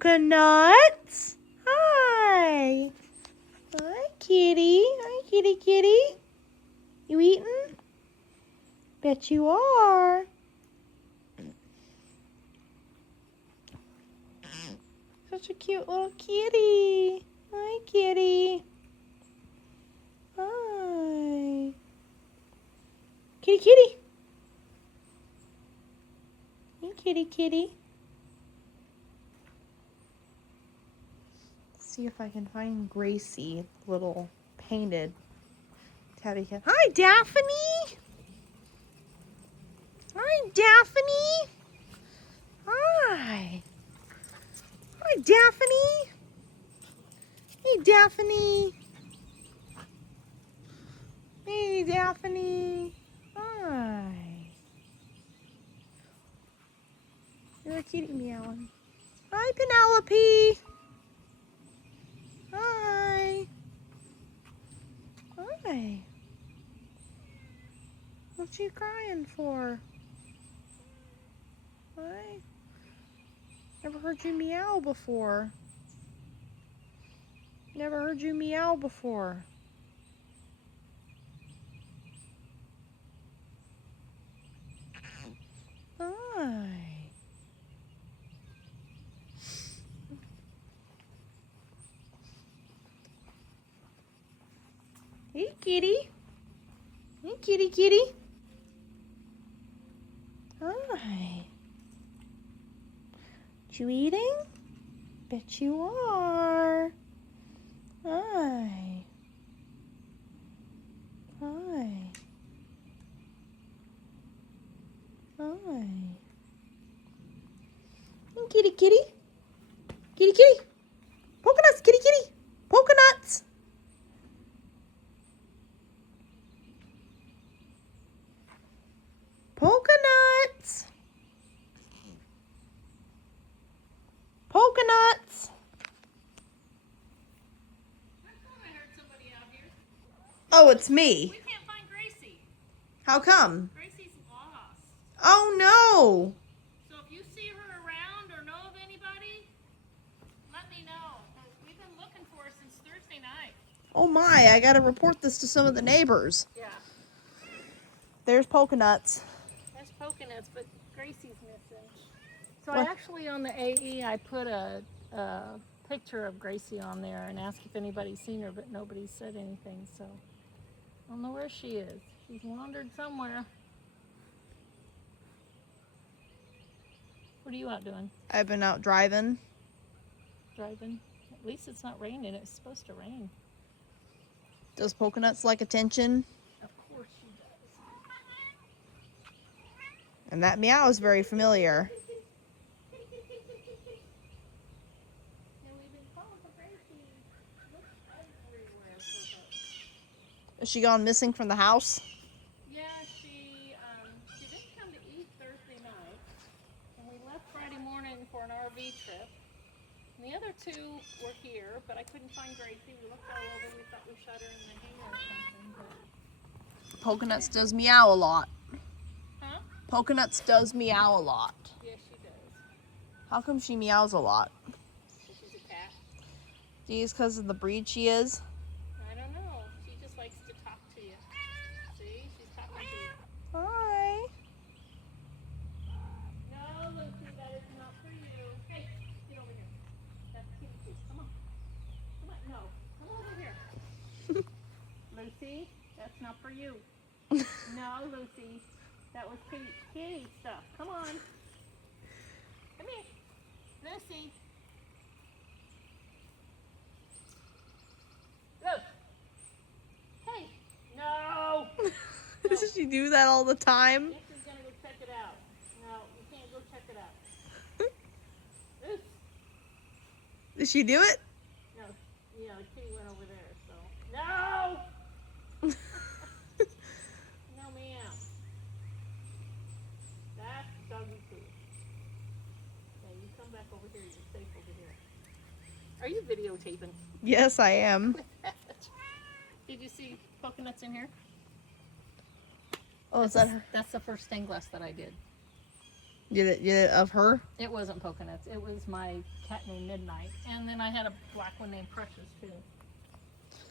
polka nuts. Hi. Hi, kitty. Hi, kitty, kitty. You eating? Bet you are. Such a cute little kitty. Hi, kitty. Hi. Kitty, kitty. Hey, kitty, kitty. See if I can find Gracie, little painted tabby cat. Hi, Daphne. Hi, Daphne. Hi. Hi, Daphne. Hey, Daphne. Hey, Daphne. Hi. You're a kitty meowing. Hi, Penelope. Hi. Hi. What you crying for? Hi. Never heard you meow before. Never heard you meow before. Hi. Hey, kitty. Hey, kitty, kitty. Hi. You eating? Bet you are. Hi. Hi. Hi. Hey, kitty, kitty. Kitty, kitty. Polka nuts, kitty, kitty. Polka nuts. Polka nuts. Polka nuts. I heard somebody out here. Oh, it's me. We can't find Gracie. How come? Gracie's lost. Oh, no. So if you see her around or know of anybody, let me know. 'Cause we've been looking for her since Thursday night. Oh, my. I got to report this to some of the neighbors. Yeah. There's polka nuts. That's Poconuts, but Gracie's missing. So What? I actually on the AE I put a picture of Gracie on there and asked if anybody's seen her, but nobody said anything. So I don't know where she is. She's wandered somewhere. What are you out doing? I've been out driving. Driving? At least it's not raining. It's supposed to rain. Does polka nuts like attention? Of course she does. And that meow is very familiar. Is she gone missing from the house? Yeah, she didn't come to eat Thursday night, and we left Friday morning for an RV trip. And the other two were here, but I couldn't find Gracie. We looked all over. We thought we shot her in the hangar or something. But... Polka nuts does meow a lot. Huh? Polka nuts does meow a lot. Yes, she does. How come she meows a lot? So she's a cat. Do you think it's because of the breed she is? I don't know. She just likes to talk to you. See? She's talking to you. Hi. No, Lucy, that is not for you. Hey, get over here. That's kitty food. Come on. Come on. No. Come over here. Lucy, that's not for you. No, Lucy. That was kitty stuff. Come on. Come here. Lucy. Look. Hey. No. Does she do that all the time? This is going to go check it out. No, you can't go check it out. Oops. Does she do it? No. Yeah, the kitty went over there, so. No! No, meow. That's doggy food. Yeah, you come back over here. You're safe over here. Are you videotaping? Yes, I am. Did you see Poconuts in here? Oh, is that her? That's the first stained glass that I did. Did it of her? It wasn't Poconuts. It was my cat named Midnight. And then I had a black one named Precious, too.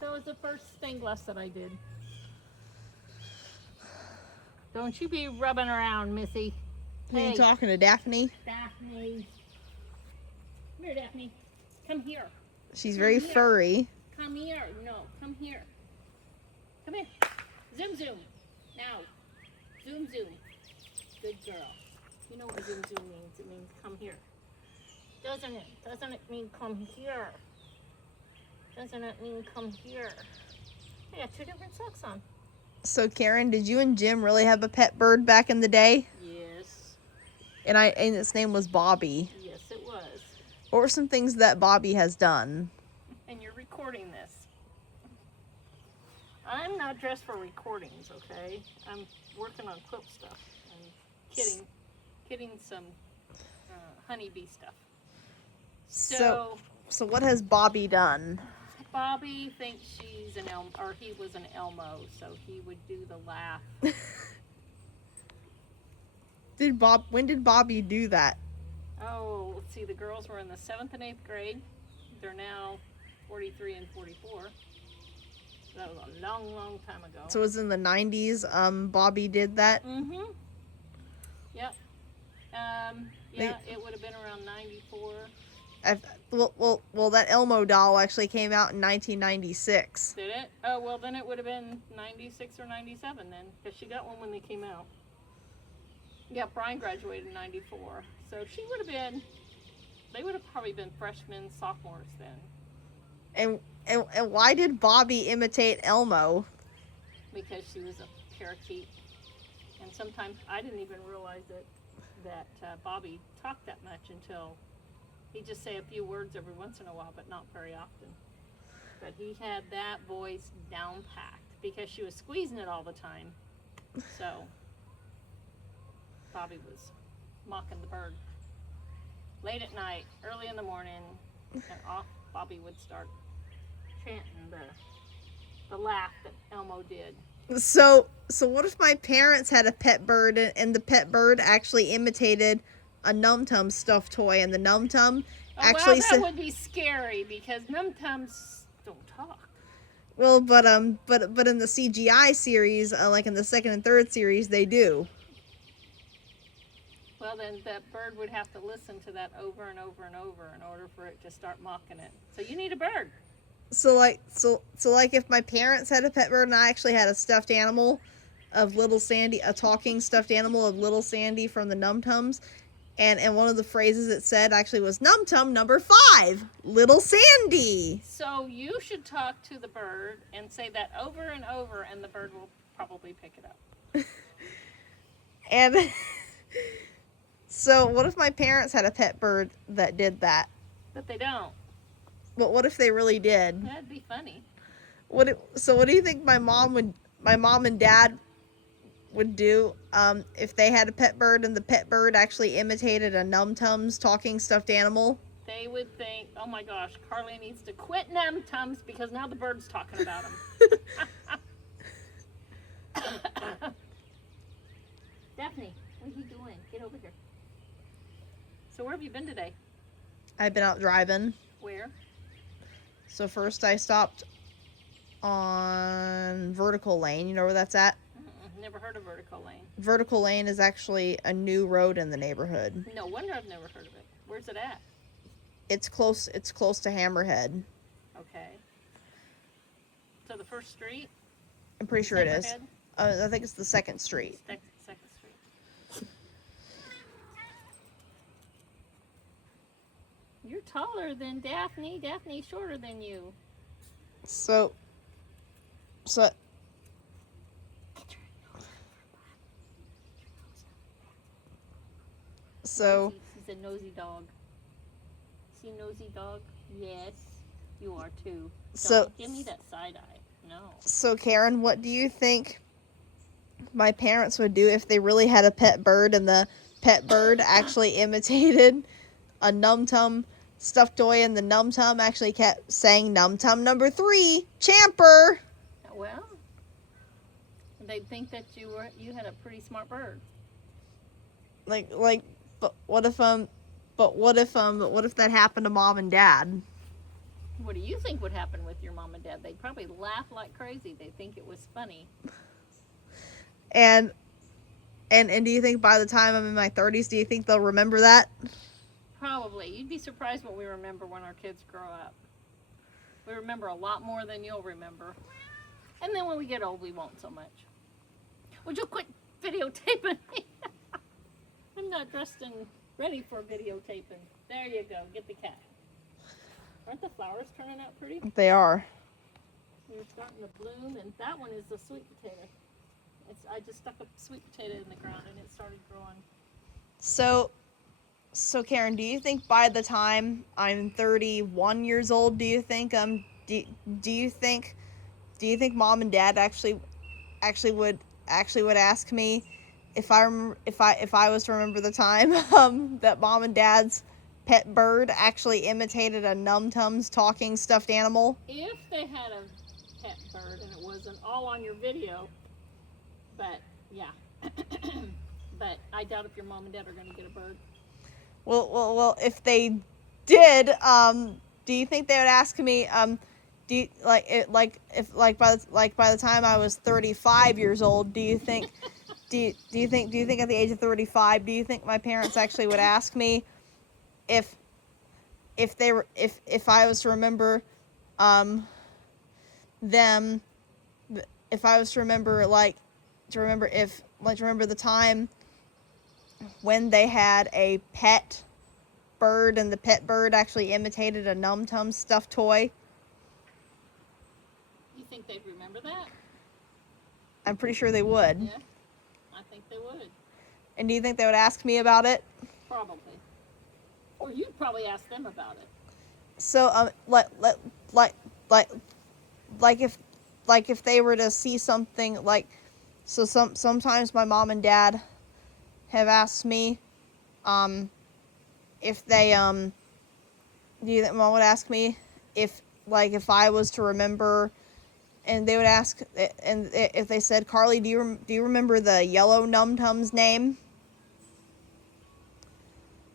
That was the first stained glass that I did. Don't you be rubbing around, Missy. Are you talking to Daphne? Daphne. Come here, Daphne. Come here. She's very furry. Come here. No, come here. Come here. Zoom, zoom. Now. Zoom, zoom. Good girl. You know what zoom, zoom means. It means come here. Doesn't it? Doesn't it mean come here? Doesn't it mean come here? I got two different socks on. So, Karen, did you and Jim really have a pet bird back in the day? Yes. And its name was Bobby. Yes, it was. What were some things that Bobby has done? And you're recording this. I'm not dressed for recordings, okay? I'm working on quilt stuff and kidding some honeybee stuff. So what has Bobby done? Bobby thinks she's an Elmo, or he was an Elmo, so he would do the laugh. When did Bobby do that? Oh, let's see, the girls were in the 7th and 8th grade. They're now 43 and 44. That was a long, long time ago. So it was in the 90s, Bobby did that? Mm-hmm. Yep. Yeah, it would have been around 94. Well, that Elmo doll actually came out in 1996. Did it? Oh, well, then it would have been 96 or 97 then, because she got one when they came out. Yeah, Brian graduated in 94. So she would have been, they would have probably been freshmen, sophomores then. And why did Bobby imitate Elmo? Because she was a parakeet. And sometimes I didn't even realize that Bobby talked that much until he'd just say a few words every once in a while, but not very often. But he had that voice down packed because she was squeezing it all the time. So Bobby was mocking the bird. Late at night, early in the morning, and off Bobby would start chanting the laugh that Elmo did. So what if my parents had a pet bird and the pet bird actually imitated a Num Tum stuffed toy, and the Num Tum actually that would be scary because Num Tums don't talk. Well, but in the CGI series, like in the 2nd and 3rd series, they do. Well, then that bird would have to listen to that over and over and over in order for it to start mocking it. So you need a bird. So like if my parents had a pet bird and I actually had a stuffed animal of Little Sandy, a talking stuffed animal of Little Sandy from the Num Tums, and one of the phrases it said actually was Num Tum number 5, Little Sandy. So you should talk to the bird and say that over and over, and the bird will probably pick it up. And so what if my parents had a pet bird that did that? But they don't. But what if they really did? That'd be funny. So what do you think my mom and dad would do if they had a pet bird and the pet bird actually imitated a Num Tums talking stuffed animal? They would think, oh my gosh, Carly needs to quit Num Tums because now the bird's talking about him. Daphne, what are you doing? Get over here. So where have you been today? I've been out driving. Where? So first I stopped on Vertical Lane. You know where that's at? Never heard of Vertical Lane. Vertical Lane is actually a new road in the neighborhood. No wonder I've never heard of it. Where's it at? It's close to Hammerhead. Okay. So the first street? I'm pretty sure it is. Hammerhead? I think it's the 2nd street. Second street. You're taller than Daphne. Daphne's shorter than you. So He's a nosy dog. See nosy dog? Yes, you are too. Don't give me that side eye. No. So Karen, what do you think my parents would do if they really had a pet bird and the pet bird actually imitated a Num Tum stuffed toy and the Num Tum actually kept saying Num Tum number 3, Champer? Well, they'd think that you had a pretty smart bird. Like but what if that happened to mom and dad? What do you think would happen with your mom and dad? They'd probably laugh like crazy. They'd think it was funny. And do you think by the time I'm in my 30s, do you think they'll remember that? Probably. You'd be surprised what we remember when our kids grow up. We remember a lot more than you'll remember. And then when we get old, we won't so much. Would you quit videotaping me? I'm not dressed and ready for videotaping. There you go. Get the cat. Aren't the flowers turning out pretty? They are. They're starting to bloom, and that one is the sweet potato. I just stuck a sweet potato in the ground, and it started growing. So Karen, do you think by the time I'm 31 years old, do you think mom and dad actually would ask me if I was to remember the time that mom and dad's pet bird actually imitated a Num Tums talking stuffed animal? If they had a pet bird and it wasn't all on your video, but yeah. But I doubt if your mom and dad are going to get a bird. Well, if they did, do you think they would ask me, do you, by the time I was 35 years old, do you think do you think at the age of 35, do you think my parents actually would ask me if I was to remember them, if I was to remember remember the time when they had a pet bird and the pet bird actually imitated a Num Tum stuffed toy? You think they'd remember that? I'm pretty sure they would. Yeah, I think they would. And do you think they would ask me about it? Probably. Or you'd probably ask them about it. So if they were to see something sometimes my mom and dad have asked me if they do you think mom would ask me if I was to remember, and they would ask, and if they said, Carly, do you remember the yellow Num Tums name?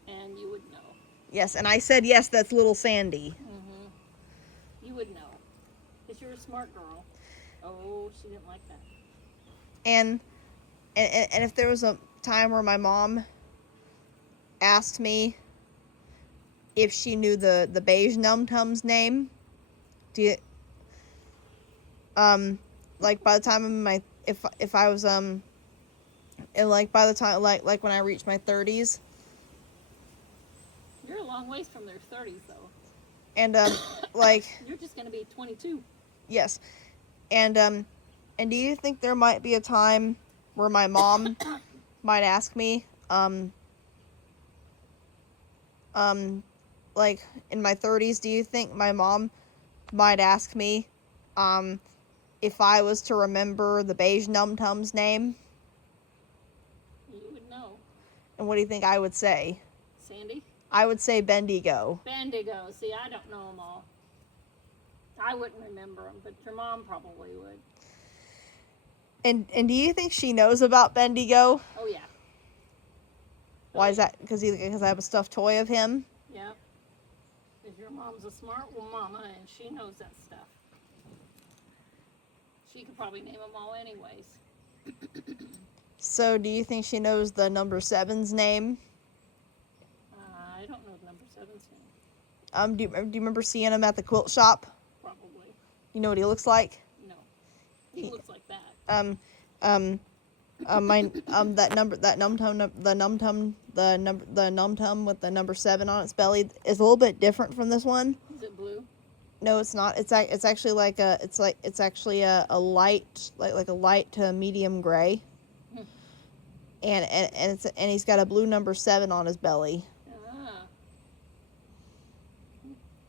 And you would know. Yes, and I said yes, that's little Sandy. You would know, because you're a smart girl. Oh, she didn't like that. And if there was a time where my mom asked me if she knew the beige Num Tums name, do you by the time I'm in my if I was and by the time when I reach my 30s, You're a long ways from their 30s though. and You're just gonna be 22. yes, and do you think there might be a time where my mom might ask me in my 30s, do you think my mom might ask me if I was to remember the beige Num Tums name? You would know. And what do you think I would say? Sandy? I would say Bendigo. Bendigo. See, I don't know them all. I wouldn't remember them, but your mom probably would. And do you think she knows about Bendigo? Oh, yeah. Why is that? Because I have a stuffed toy of him? Yeah. Because your mom's a smart mama, and she knows that stuff. She could probably name them all anyways. So do you think she knows the number 7's name? I don't know number 7's name. Do you remember seeing him at the quilt shop? Probably. You know what he looks like? No. He looks like that. The Num Tum with the number 7 on its belly is a little bit different from this one. Is it blue? No, it's not. It's actually a light like a light to medium gray. And he's got a blue number 7 on his belly. Ah.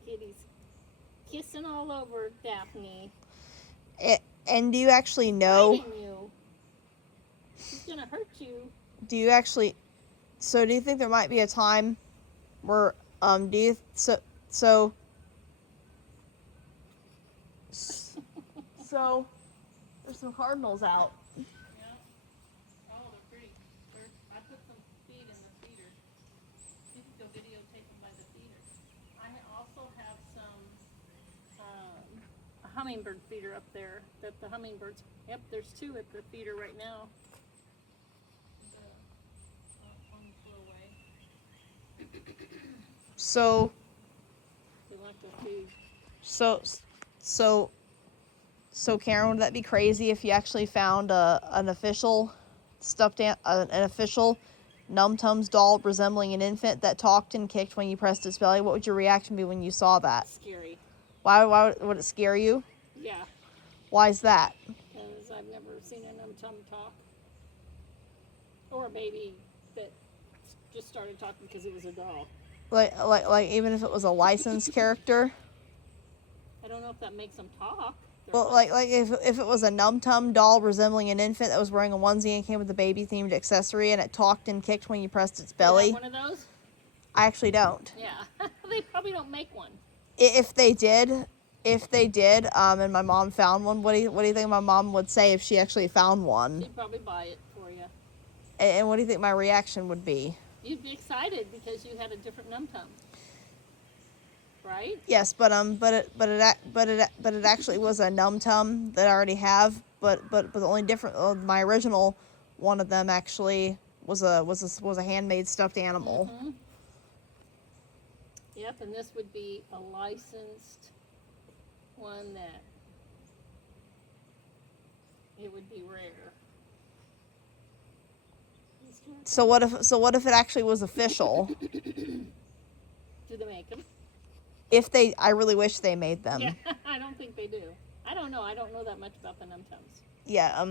Kitty's kissing all over Daphne. And do you actually know? Biting you. She's gonna hurt you. Do you actually? So do you think there might be a time where so there's some cardinals out. Yeah. Oh, they're pretty. I put some feed in the feeder. hummingbird feeder up there that the hummingbirds. Yep, there's 2 at the feeder right now. One flew away. So They like the food. so Karen, would that be crazy if you actually found an official an official Num Tums doll resembling an infant that talked and kicked when you pressed its belly? What would your reaction be when you saw that? Scary. Why would it scare you? Yeah, Why is that? because I've never seen a Num Tum talk. Or a baby that just started talking because it was a doll. Like even if it was a licensed character? I don't know if that makes them talk. Well, like if it was a Num Tum doll resembling an infant that was wearing a onesie and came with a baby themed accessory and it talked and kicked when you pressed its belly. You have one of those? I actually don't. Yeah, they probably don't make one. If they did, and my mom found one, what do you think my mom would say if she actually found one? She'd probably buy it for you. And what do you think my reaction would be? You'd be excited because you had a different Num Tum. Right? Yes, but it actually was a Num Tum that I already have, but the only different my original one of them actually was a handmade stuffed animal. Mm-hmm. Yep, and this would be a licensed one that it would be rare. So what if it actually was official? Do they make them? I really wish they made them. Yeah, I don't think they do. I don't know. I don't know that much about the Num Tums. Yeah,